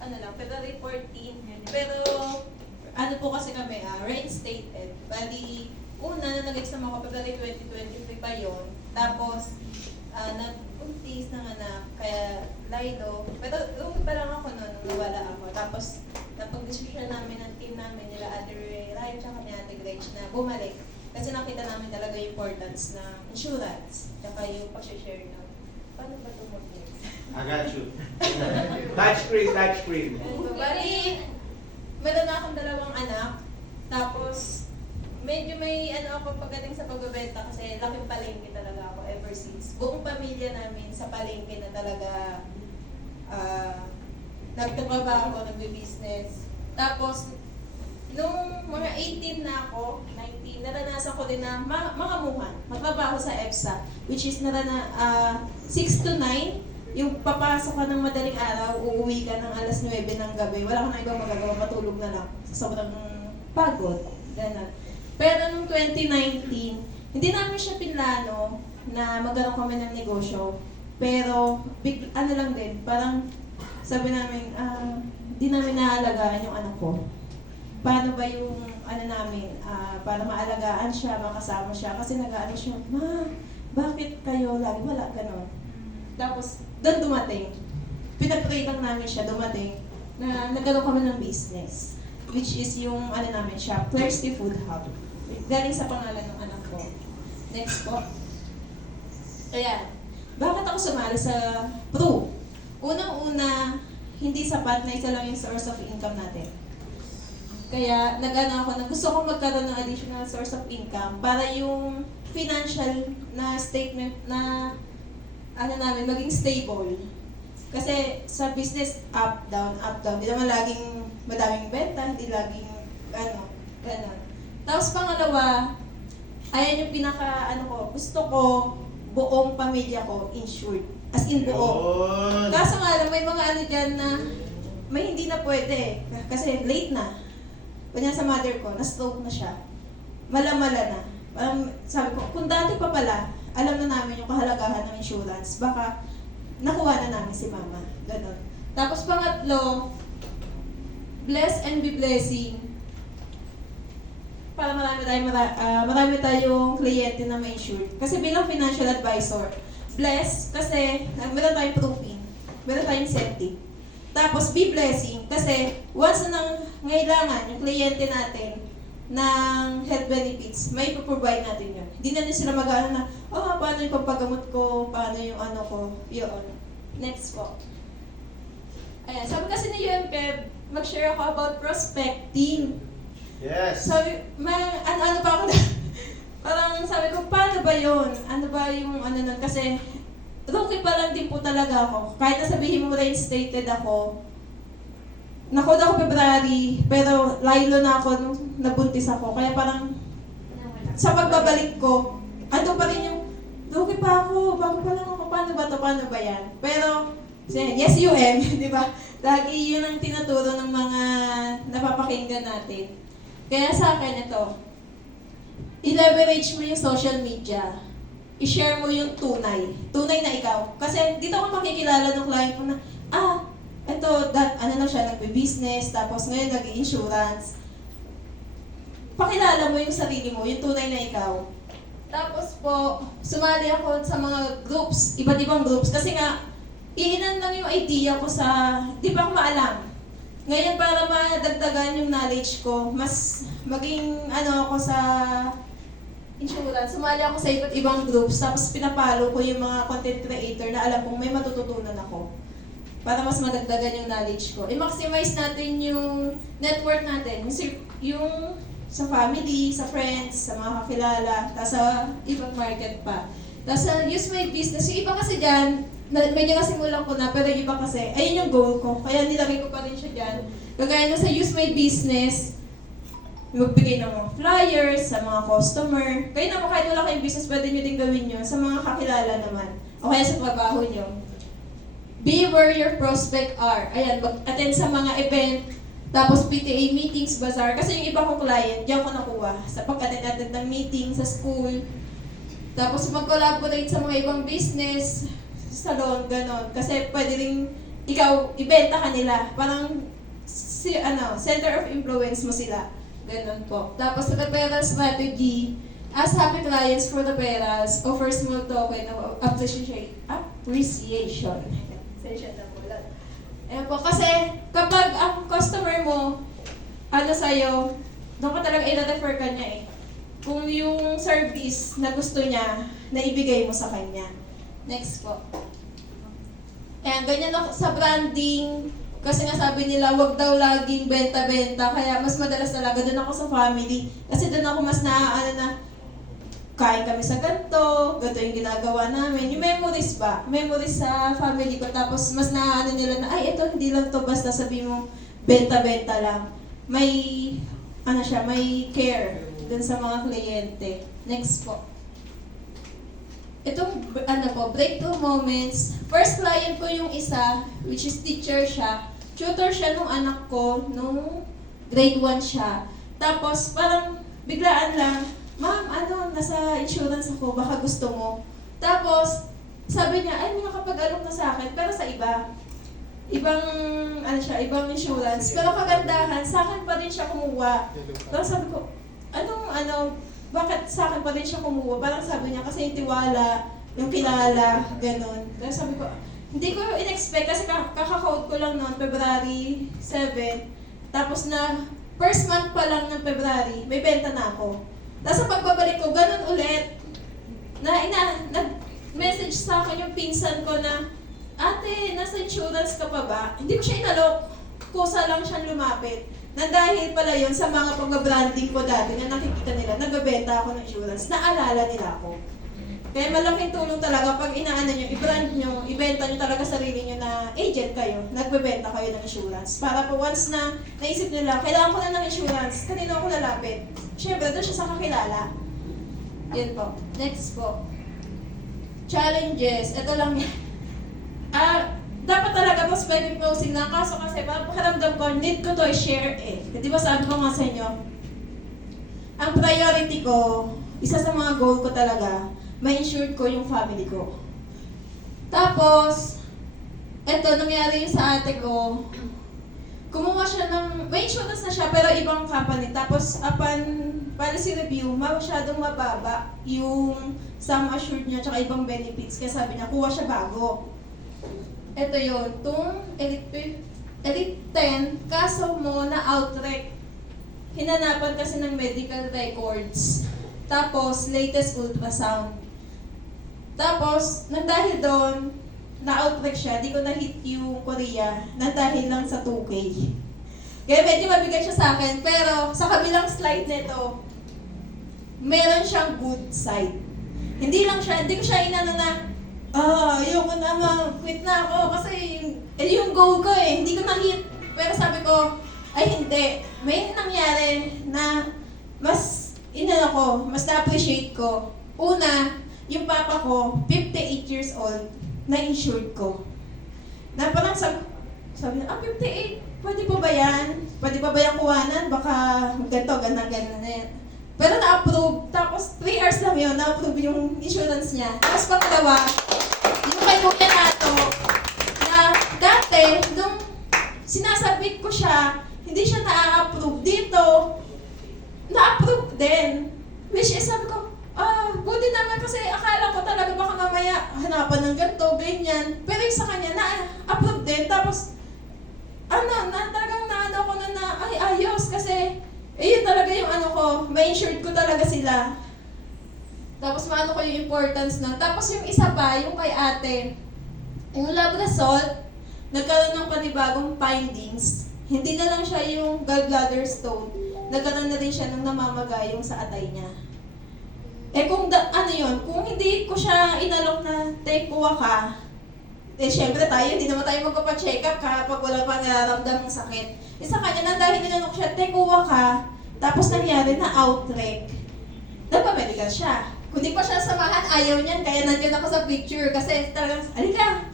ano lang, February 14. Pero, ano po kasi kami, reinstated. Bali, una na nag-exam ako, February 2023 pa yun. Tapos, nag-untis ng anak, kaya Lido. Pero, okay pa lang ako noon, nung nawala ako. Tapos, napag-desisyon namin ng team namin, nila Ate Ryan, tsaka ni Ate Gretch, na bumalik. Kasi nakita namin talaga yung importance ng insurance, tsaka yung pag-share na. Paano ba ito mag-next? I got you. Touchscreen, touchscreen. Bali, meron na akong dalawang anak. Tapos, medyo may ano ako pagdating sa pagbebenta kasi laking palengke talaga ako ever since. Buong pamilya namin sa palengke na talaga nagtatrabaho, nagbe-business. Tapos, nung mga 18 na ako, 19, naranasan ko din na mangamuhan, magtrabaho sa EPSA, which is 6 to 9, yung papasok ka ng madaling araw, uuwi ka ng alas 9 ng gabi, wala ka na ibang magagawa, matulog na lang. Sobrang pagod, gano'n. Pero nung 2019, hindi namin siya pinlano na magkaroon kami ng negosyo. Pero, ano lang din, parang sabi namin, hindi namin naalagaan yung anak ko. Paano ba yung ano namin, para maalagaan siya, makasama siya. Kasi nag-ano siya, Ma, bakit kayo lagi wala ganon? Tapos, doon dumating. Pinag-pray lang namin siya, dumating, na nagkaroon kami ng business. Which is yung, ano namin siya, Thirsty Food Hub. Galing sa pangalan ng anak ko. Next po. Ayan. Bakit ako sumali sa Pro? Unang-una, hindi sapat na isa lang yung source of income natin. Kaya nag-ano ako na gusto ko magkaroon ng additional source of income para yung financial na statement na ano namin, maging stable. Kasi sa business, up, down, up, down. Hindi naman laging madaming benta, hindi laging gano'n. Tapos pangalawa, ayan yung gusto ko, buong pamilya ko insured. As in buo. Kaso nga lang, may mga ano dyan na may hindi na pwede. Kasi late na. Kanya sa mother ko, na-stroke na siya. Mala-mala na. Sabi ko, kung dati pa pala, alam na namin yung kahalagahan ng insurance, baka nakuha na namin si mama. Ganon. Tapos pangatlo, bless and be blessing. Para marami tayong kliyente na ma-insure. Kasi bilang financial advisor, bless kasi meron tayong proofing, meron tayong setting. Tapos be blessing kasi once na ngailangan yung kliyente natin ng health benefits, may provide natin yun. Hindi na sila mag-ano na, paano yung pampagamot ko, paano yung ano ko, yun. Next po. Ayan, sabi kasi ni UMPEB, mag-share ako about prospecting. Yes. Sabi, ano pa ako na, parang sabi ko, paano ba yun? Ano ba yung ano nun? Kasi, rookie pa lang din po talaga ako. Kahit na sabihin mo reinstated ako, nakod ako February, pero lilo na ako nung nabuntis ako. Kaya parang, sa pagbabalik ko, ando pa rin yung, rookie pa ako, bago pa lang ako, paano ba yan? Pero, yes, di ba? Lagi yun ang tinuturo ng mga napapakinggan natin. Kaya sa akin ito, i-leverage mo yung social media. I-share mo yung tunay na ikaw. Kasi dito ako makikilala ng client ko na, ano na siya, nagbe-business, tapos ngayon nag-insurance. Pakilala mo yung sarili mo, yung tunay na ikaw. Tapos po, sumali ako sa mga groups, iba't ibang groups, kasi nga, iinan lang yung idea ko sa, di ba ako maalam. Ngayon para madagdagan yung knowledge ko, mas maging ako sa insurance, sumali ako sa iba't ibang groups, tapos pinapalo ko yung mga content creator na alam kong may matututunan ako. Para mas madagdagan yung knowledge ko. I-maximize natin yung network natin, yung sa family, sa friends, sa mga kakilala, tapos sa ibang market pa. Tapos use my business. Yung iba kasi dyan, medyo nasimulan ko na, pero yung iba kasi, ayun yung goal ko. Kaya nilagay ko pa rin siya dyan. Kagaya na sa use my business, magbigay ng mga flyers sa mga customer. Kayo naman, kahit wala kayong business, pwede nyo din gawin yun sa mga kakilala naman. O kaya sa trabaho nyo. Be where your prospect are. Ayan, mag-attend sa mga event, tapos PTA meetings, bazaar. Kasi yung iba kong client, diyan ko nakuha. Sa pag-attend ng meeting sa school. Tapos mag-collaborate sa mga ibang business, salon, ganon. Kasi pwede rin ikaw, ibenta ka nila. Parang, center of influence mo sila. Ganun po. Tapos, referral strategy, ask happy clients for referrals, offer small token of appreciation. Sensya na po lang. Ayan po, kasi kapag ang customer mo, sa'yo, doon ka talaga i-refer ka niya eh. Kung yung service na gusto niya, na ibigay mo sa kanya. Next po. Ayan, ganyan ako sa branding. Kasi nga sabi nila, wag daw laging benta-benta. Kaya mas madalas talaga doon ako sa family. Kasi doon ako mas kain kami sa ganito yung ginagawa namin. Yung memories ba? Memories sa family ko. Tapos mas nila na, ay, ito hindi lang to basta sabi mo, benta-benta lang. May, may care dun sa mga kliyente. Next po. Itong, breakthrough moments. First client ko yung isa, which is teacher siya. Tutor siya nung anak ko, nung grade 1 siya. Tapos, parang, biglaan lang, ma'am, nasa insurance ako, baka gusto mo. Tapos, sabi niya, ay, nakapag-alok na sa akin, pero sa iba. Ibang, ibang insurance. Pero kagandahan, sa akin pa rin siya kumuha. Tapos sabi ko, bakit sa akin pa rin siya kumuha? Parang sabi niya, kasi yung tiwala, yung kilala, ganun. Tapos sabi ko, hindi ko in-expect kasi kakakode ko lang noon, February 7. Tapos na, first month pa lang ng February, may benta na ako. Tapos sa pagbabalik ko, ganun ulit. Nag-message sa akin yung pinsan ko na, ate, nasa insurance ka pa ba? Hindi ko siya inalok. Kusa lang siyang lumapit. Na dahil pala yun sa mga pag-branding ko dati na nakikita nila, nagbebenta ako ng insurance, naalala nila ako. Kaya malaking tulong talaga pag inaano nyo, i-brand nyo, ibenta nyo talaga sarili nyo na agent kayo, nagbebenta kayo ng insurance. Para po once na naisip nila, kailangan ko na ng insurance, kanino ako lalapit? Siyempre, doon siya sa kakilala. Yan po. Next po. Challenges. Ito lang yan. Dapat talaga prospective closing lang. Kaso kasi, parang pakiramdam ko, need ko to i-share eh. Di ba sabi ko nga sa inyo, ang priority ko, isa sa mga goal ko talaga, ma-insured ko yung family ko. Tapos, eto, nangyari yung sa ate ko, kumuha siya ng, may insurance na siya, pero ibang company. Tapos, upon policy review, masyadong mababa yung sum assured niya, tsaka ibang benefits. Kaya sabi niya, kuha siya bago. Ito yun, itong Elite 10, kaso mo na outright. Hinanapan kasi ng medical records. Tapos, latest ultrasound. Tapos, nang dahil doon, na-outright siya, di ko na-hit yung Korea, nang dahil lang sa 2K. Kaya medyo mabigat siya sa akin, pero sa kabilang slide nito, meron siyang good side. Hindi ko siya inano na, ayoko na quit na ako kasi yung goal ko eh, hindi ko na-hit. Pero sabi ko, ay hindi, may nangyari na mas mas na-appreciate ko. Una, yung papa ko, 58 years old, na-insured ko. Na parang sabi niya, 58, pwede pa ba yan? Pwede pa ba yung kuhanan? Baka ganito, ganyan na yan. Pero na-approve. Tapos 3 hours lang yun, na-approve yung insurance niya. Tapos pangalawa, yung kay Kuya Nato, na dati, nung sinasabit ko siya, hindi siya na-approve dito, na-approve din. Which is, sabi ko, buti naman kasi akala ko talaga baka mamaya hanapan ng ganito, ganyan. Pero yung sa kanya, na-approve din. Tapos, talagang naano ko na ay, ayos kasi, yun talaga yung ma-insured ko talaga sila. Tapos maano ko yung importance na. Tapos yung isa pa, yung kay ate, yung lab result, nagkaroon ng panibagong findings. Hindi na lang siya yung gallbladder stone. Nagkaroon na rin siya ng namamagayong sa atay niya. Kung kung hindi ko siya inalok na, kuha ka, syempre hindi naman tayo magpapacheck up kapag wala pa nararamdam ng sakit. Isa kanya na dahil inalok siya, kuha ka, tapos nangyari na outright. Nagpa-medical siya. Kung di pa siya samahan, ayaw niyan, kaya nandiyan ako sa picture. Kasi talagang, alika,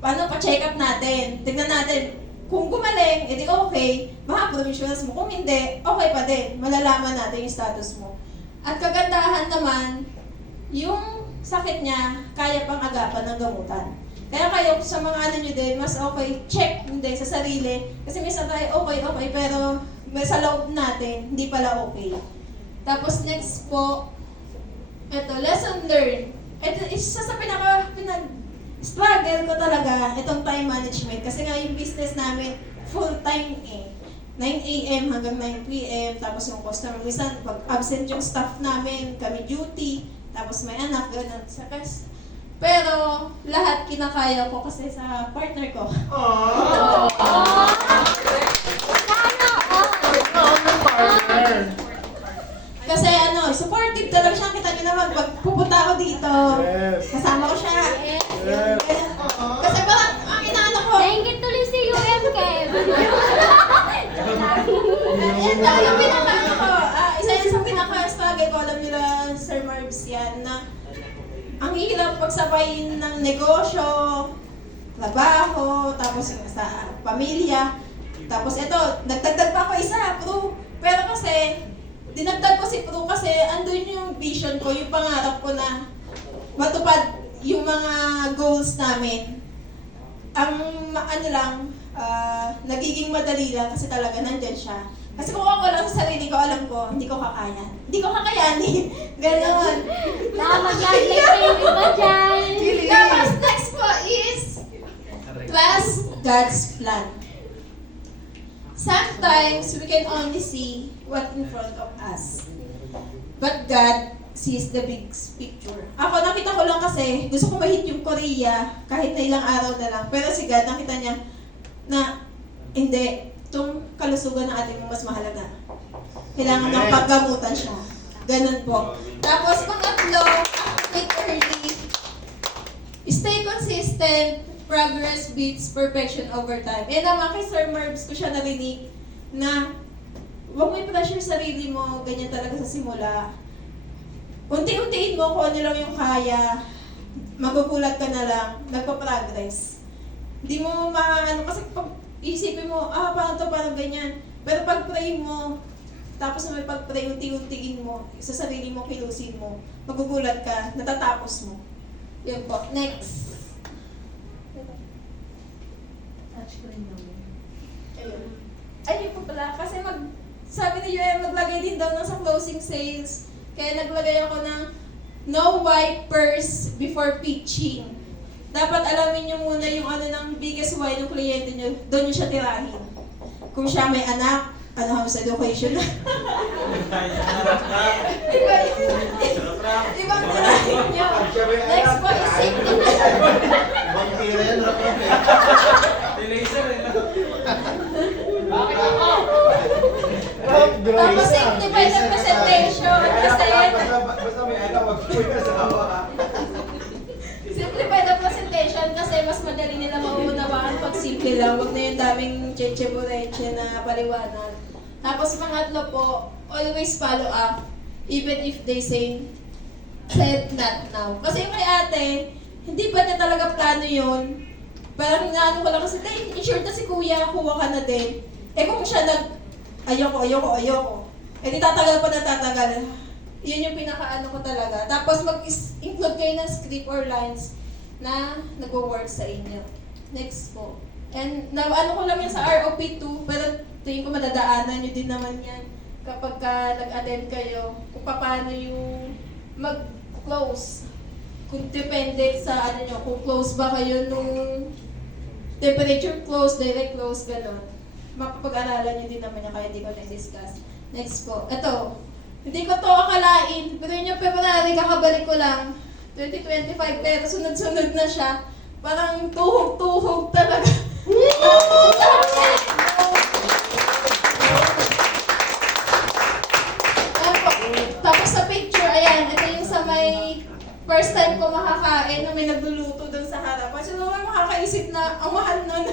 paano pa-check up natin? Tignan natin, kung gumaling, edi okay, ma-approve insurance mo. Kung hindi, okay pa din. Malalaman natin yung status mo. At kagandahan naman, yung sakit niya, kaya pang agapan ng gamutan. Kaya kayo sa mga ano nyo din, mas okay, check din sa sarili. Kasi minsan tayo okay, pero sa loob natin, hindi pala okay. Tapos next po, ito, lesson learned. Ito, isa sa pinag-struggle ko talaga, itong time management. Kasi nga yung business namin, full-time eh. 9 a.m. hanggang 9 p.m. Tapos yung customer, minsan pag absent yung staff namin, kami duty, tapos may anak, gano'n. Pero lahat kinakaya ko kasi sa partner ko. Kasi supportive talaga siya. Kita niyo naman, pag pupunta ako dito, kasama ko siya. Kasi parang, ang inaano ko, Nainggit tuloy si UM, Kev. yan daw yung pinaka-ano ko. Isa yan sa pinaka-struggle ko, alam nila, Sir Marbs yan, na ang hirap pagsabayin ng negosyo, trabaho, tapos yung sa pamilya. Tapos ito, nagdagdag pa ako isa, Pru. Pero kasi, dinagdag ko si Pru kasi andun yung vision ko, yung pangarap ko na matupad yung mga goals namin. Ang nagiging madali lang kasi talaga nandyan siya. Kasi kung ako lang sa sarili ko, alam ko, hindi ko kakayan. Hindi ko kakayanin. Ganon. Baka mag-like yung iba dyan. Tapos next po is trust God's plan. Sometimes we can only see what in front of us. But God sees the big picture. Ako nakita ko lang kasi gusto ko ma-hit yung Korea kahit na ilang araw na lang. Pero si God nakita niya na hindi, itong kalusugan ng ating mas mahalaga. Kailangan ng paggamutan siya. Ganun po. Tapos pangatlo, quit early. Stay consistent. Progress beats perfection over time. Eh naman kay Sir Marbs ko siya narinig na huwag mo i-pressure sarili mo, ganyan talaga sa simula. Unti-untiin mo kung ano lang yung kaya, magugulat ka na lang, nagpa-progress. Hindi mo kasi pag isipin mo, parang ganyan. Pero pag pray mo, tapos na may pag-pray, unti-untiin mo, sa sarili mo, kilusin mo, magugulat ka, natatapos mo. Yun po. Next. Touchscreen naman. Ayun. Ayun po pala, kasi sabi ni UM, maglagay din daw sa closing sales. Kaya naglagay ako ng no wipers before pitching. Dapat alamin nyo muna yung ng biggest why ng kliyente nyo, doon nyo siya tirahin. Kung siya may anak, house education na. Ibang tirahin nyo. Next po is safety. Ibang tira yan, Tapos simplified na presentation. Kasi basta may anak, wag mo yung asawa. simplified na presentation kasi mas madali nila mauunawaan pag simple lang. Huwag na yung daming cheche-bureche na paliwanag. Tapos pangatlo po, always follow up. Even if they said not now. Kasi yung kay ate, hindi ba niya talaga plano yun? Parang inaano ko lang kasi, insured na si kuya, kuha ka na din. Eh kung siya ayoko. Eh di tatagal pa na tatagal. Yun yung pinakaano ko talaga. Tapos mag-include kayo ng script or lines na nag-work sa inyo. Next po. And ano ko lang yan sa ROP2, pero tingin ko madadaanan nyo din naman yan kapag nag-attend kayo kung paano yung mag-close. Kung depende sa kung close ba kayo nung temperature close, direct close, gano'n. Mapapag-aralan nyo din naman yan, kaya hindi ko na-discuss. Next po. Ito. Hindi ko to akalain. Pero yung February, kakabalik ko lang. 2025, pero sunod-sunod na siya. Parang tuhog-tuhog talaga. Tapos sa picture, ayan, ito yung sa may first time ko makakain na may nagluluto doon sa harapan. So, naman makakaisip na ang mahal nun.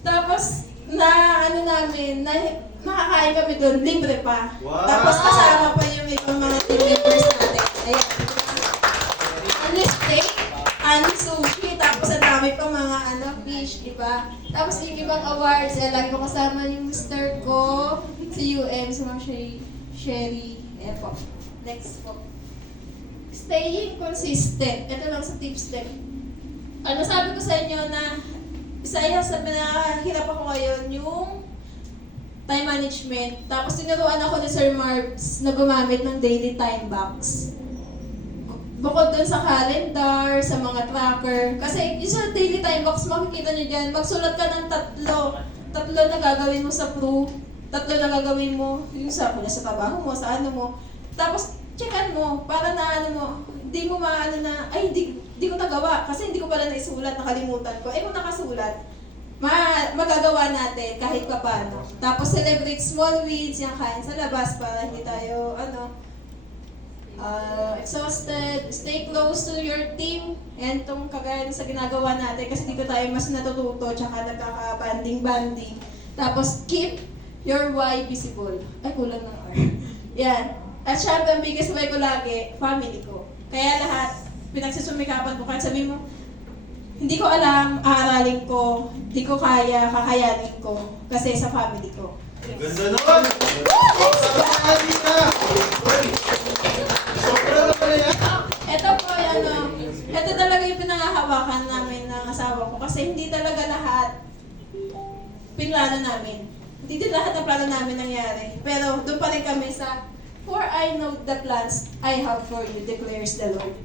Tapos, namin, makakain kami doon, libre pa. Wow! Tapos kasama pa yung ibang mga team members natin. Ayan. Ano steak, ano sushi, tapos ang dami pa mga fish, di ba? Tapos yung ibang awards, lagi ko kasama yung mister ko, si UM, si Ma'am Sherry. Ayan po. Next po. Staying consistent. Ito lang sa tips din. ano sabi ko sa inyo na isa sa pinakahirap ako ngayon yung time management. Tapos tinuruan ako ni Sir Marbs na gumamit ng daily time box. Bukod dun sa calendar, sa mga tracker. Kasi yung sa daily time box, makikita nyo dyan, magsulat ka ng tatlo na gagawin mo sa pro, tatlo na gagawin mo, yung sa trabaho mo, sa ano mo. Tapos, checkan mo, para na ano mo, hindi mo maano na, ay, di ko nagawa, kasi hindi ko pala naisulat, nakalimutan ko. Kung nakasulat, magagawa natin kahit pa paano. Tapos, celebrate small wins, yung kain sa labas para hindi tayo, exhausted, stay close to your team, and itong kagaya sa ginagawa natin kasi dito tayo mas natututo, tsaka nagkaka-banding-banding. Tapos, keep your why visible. Ay, kulang ng R. Yan. At syempre, ang biggest why ko lagi, family ko. Kaya lahat, pinagsisumikapan ko. Kahit sabihin mo, hindi ko alam, aaralin ko, hindi ko kaya, kakayanin ko. Kasi sa family ko. Ganda nun! Sabi ka! Sobra na pala yan! Ito po, ito talaga yung pinangahawakan namin ng asawa ko. Kasi hindi talaga lahat pinlano namin. Hindi din lahat ng plano namin nangyari. Pero doon pa rin kami sa, for I know the plans I have for you, declares the Lord.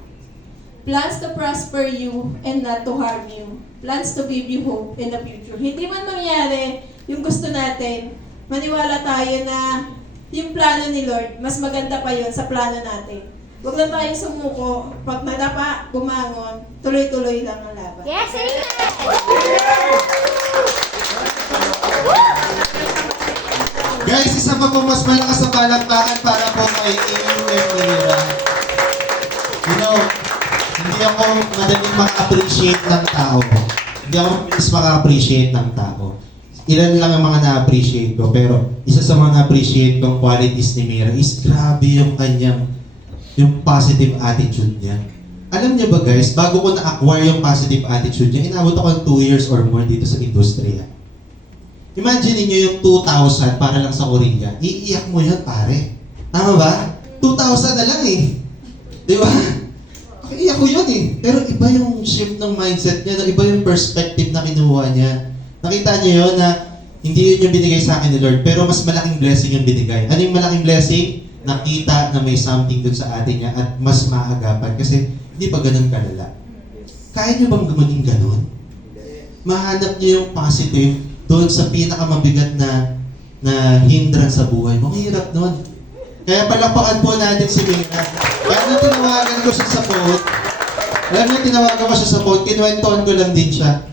Plans to prosper you and not to harm you. Plans to give you hope in the future. Hindi man mangyari yung gusto natin, maniwala tayo na yung plano ni Lord, mas maganda pa yun sa plano natin. Huwag lang tayong sumuko. Pag nadapa, bumangon, tuloy-tuloy lang ang laban. Yes, amen! Guys, isa pa po mas malakas sa palakpakan para po kay AUM Manila. You know, hindi ako madaling maka-appreciate ng tao. Hindi ako mas maka-appreciate ng tao. Ilan lang ang mga na-appreciate ko, pero isa sa mga na-appreciate kong qualities ni Mira is grabe yung kanyang positive attitude niya. Alam niyo ba guys, bago ko na-acquire yung positive attitude niya, inabot ako ng 2 years or more dito sa industriya. Imagine niyo yung 2,000 para lang sa Korea. Iiyak mo yan, pare. Tama ba? 2,000 na lang eh. Di ba? Iiyak ko yun eh. Pero iba yung shift ng mindset niya, iba yung perspective na kinuha niya. Nakita niyo yun na hindi yun yung binigay sa akin ni Lord, pero mas malaking blessing yung binigay. Ano yung malaking blessing? Nakita na may something dun sa atin niya at mas maagapan kasi hindi pa ganun kalala. Kaya niyo bang maging ganun? Mahanap niyo yung positive doon sa pinakamabigat na hindrance sa buhay mo. Mahirap nun. Kaya palakpakan po natin si Mira. Kaya nung tinawagan ko siya sa phone, kinuwentohan ko lang din siya.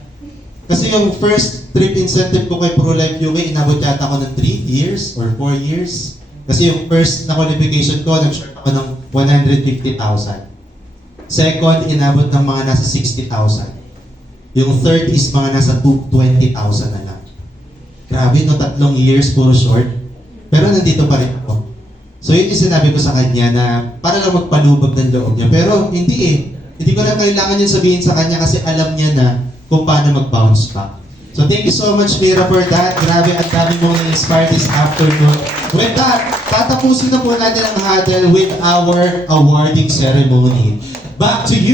Kasi yung first trip incentive ko kay ProLife UK, inabot yata ako ng 3 years or 4 years. Kasi yung first na qualification ko, nag-short ako ng 150,000. Second, inabot ng mga nasa 60,000. Yung third is mga nasa 20,000 na lang. Grabe no, 3 years puro short. Pero nandito pa rin ako. So yun yung sinabi ko sa kanya na para lang magpalubag ng loob niya. Pero hindi eh. Hindi ko na kailangan yung sabihin sa kanya kasi alam niya na kung paano mag-bounce back. So thank you so much, Mira, for that. Grabe, ang dami mong na-inspire this afternoon. With that, tatapusin na po natin ang huddle with our awarding ceremony. Back to you.